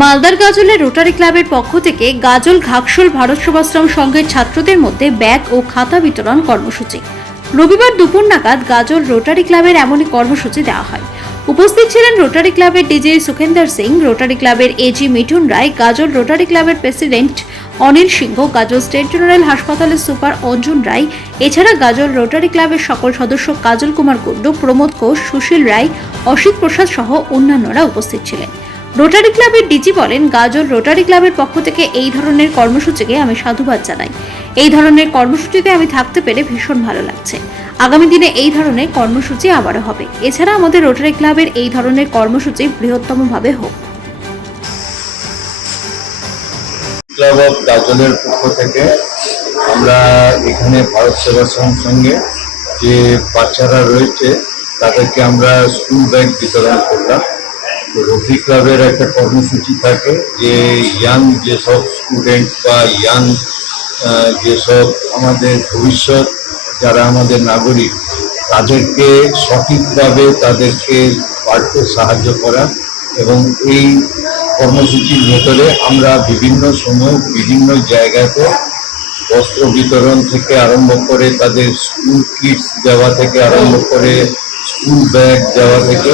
মালদার গাজলের রোটারি ক্লাবের পক্ষ থেকে গাজল ঘাকশোল ভারত সেবাশ্রম সংঘের ছাত্রদের মধ্যে ব্যাগ ও খাতা বিতরণ কর্মসূচি। রবিবার দুপুর নাগাদ গাজল রোটারি ক্লাবের এমনই কর্মসূচি দেওয়া হয়। উপস্থিত ছিলেন রোটারি ক্লাবের ডিজে সুখেন্দর সিং রোটারি ক্লাবের এজি মিঠুন রায় গাজল রোটারি ক্লাবের president Anil Singha Gajol state general হাসপাতালের সুপার অঞ্জুন রায়, এছাড়া গাজল রোটারি ক্লাবের সকল সদস্য কাজল কুমার কুণ্ডু, প্রমোদ ঘোষ, সুশীল রায়, অসিত প্রসাদ সহ অন্যান্যরা উপস্থিত ছিলেন। রোটারি ক্লাবের ডিজি বলেন গাজল রোটারি ক্লাবের পক্ষ থেকে এই ধরনের কর্মসূচিকে আমি সাধুবাদ জানাই। এই ধরনের কর্মসূচিতে আমি থাকতে পেরে ভীষণ ভালো লাগছে। আগামী দিনে এই ধরনের কর্মসূচি আবারও হবে। এছাড়া আমাদের রোটারি ক্লাবের এই ধরনের কর্মসূচি বৃহত্তমভাবে হোক। ক্লাব অফ গাজলের পক্ষ থেকে আমরা এখানে ভারত সেবাশ্রম সঙ্গে যে বাচ্চারা রয়েছে, তাদেরকে আমরা স্কুল ব্যাগ বিতরণ করলাম। তো রফি ক্লাবের একটা কর্মসূচি থাকে যে ইয়াং যেসব স্টুডেন্ট বা ইয়াং যেসব আমাদের ভবিষ্যৎ যারা আমাদের নাগরিক, তাদেরকে সঠিকভাবে তাদেরকে বাড়তে সাহায্য করা এবং এই কর্মসূচির ভেতরে আমরা বিভিন্ন সময় বিভিন্ন জায়গাতে বস্ত্র বিতরণ থেকে আরম্ভ করে তাদের স্কুল কিটস দেওয়া থেকে আরম্ভ করে স্কুল ব্যাগ দেওয়া থেকে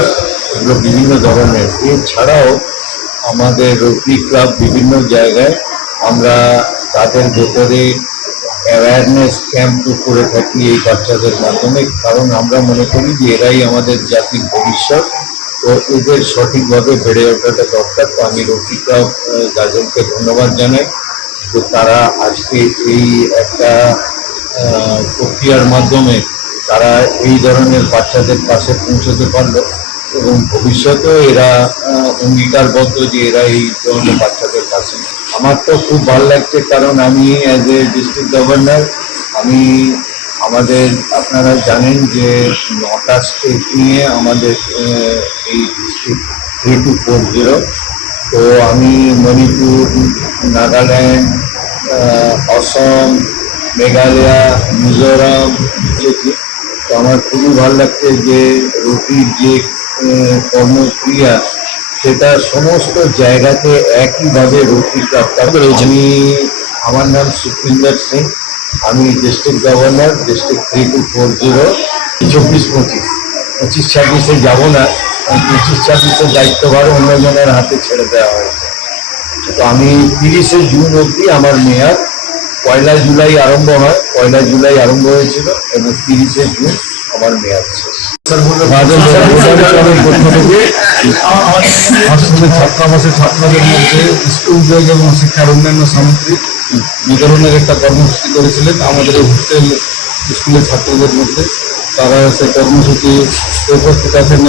এগুলো বিভিন্ন ধরনের। এছাড়াও আমাদের রোটারি ক্লাব বিভিন্ন জায়গায় আমরা তাদের ভেতরে অ্যাওয়ারনেস ক্যাম্প করে থাকি এই বাচ্চাদের মাধ্যমে কারণ আমরা মনে করি যে এরাই আমাদের জাতির ভবিষ্যৎ। তো এদের সঠিকভাবে বেড়ে ওঠাটা দরকার। তো আমি রফি ক্লাব আহ, গাজলকে ধন্যবাদ জানাই তো তারা আজকে এই একটা প্রক্রিয়ার মাধ্যমে তারা এই ধরনের বাচ্চাদের পাশে পৌঁছতে পারল এবং ভবিষ্যতেও এরা অঙ্গীকারবদ্ধ যে এরা এই ধরনের বাচ্চাদের পাশে আমার তো খুব ভালো লাগছে, কারণ আমি অ্যাজ এ ডিস্ট্রিক্ট গভর্নর আমি আমাদের, আপনারা জানেন যে নটা স্টেট নিয়ে আমাদের এই district three two four zero তো আমি মণিপুর, নাগাল্যান্ড অসম, মেঘালয়া, মিজোরাম গেছি তো আমার খুবই ভালো লাগছে যে রুটির যে কর্মক্রিয়া সেটা সমস্ত জায়গাতে একইভাবে রুটি প্রাপ্ত আমি আমার নাম সুখিন্দর সিং আমি district governor district three two four zero চব্বিশ পঁচিশ। পঁচিশ ছাব্বিশে যাব না কারণ পঁচিশ ছাব্বিশের দায়িত্বভার অন্যজনের হাতে ছেড়ে দেওয়া হয়েছে। তো আমি তিরিশে জুন অবধি আমার মেয়াদ পয়লা জুলাই আরম্ভ হয় পয়লা জুলাই আরম্ভ হয়েছিল এবং তিরিশে জুন আমার মেয়াদ শেষ। আসলে ছাত্রাবাসের ছাত্রদের মধ্যে স্কুল ব্যাগ এবং শিক্ষার অন্যান্য সামগ্রী বিতরণের একটা কর্মসূচি করেছিলেন আমাদের হোস্টেল স্কুলের ছাত্রদের মধ্যে। তারা সেই কর্মসূচি উপস্থিত আছেন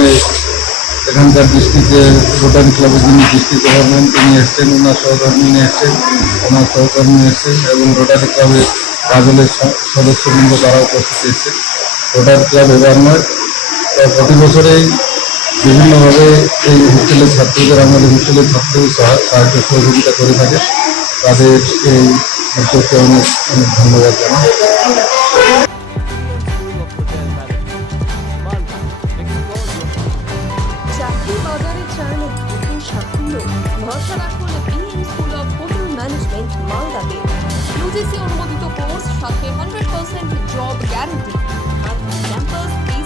এখানকার ডিস্ট্রিক্টের রোটারি ক্লাবের যিনি ডিস্ট্রিক্ট গভর্নমেন্ট তিনি এসছেন, ওনার সহকর্মী নিয়ে এসছেন, ওনার সহকর্মী এসছেন এবং রোটারি ক্লাবের গাজলের স- সদস্যবৃন্দ তারা উপস্থিত এসছেন। রোটারি ক্লাব এবার নয় প্রতি বছরেই বিভিন্নভাবে এই হোস্টেলের ছাত্রদের, আমাদের হোস্টেলের সহা- সাহায্য, সহযোগিতা করে থাকে। তাদের এই উদ্যোগকে অনেক অনেক ধন্যবাদ জানাই। অনুমোদিত কোর্স সাথে hundred percent job guarantee campus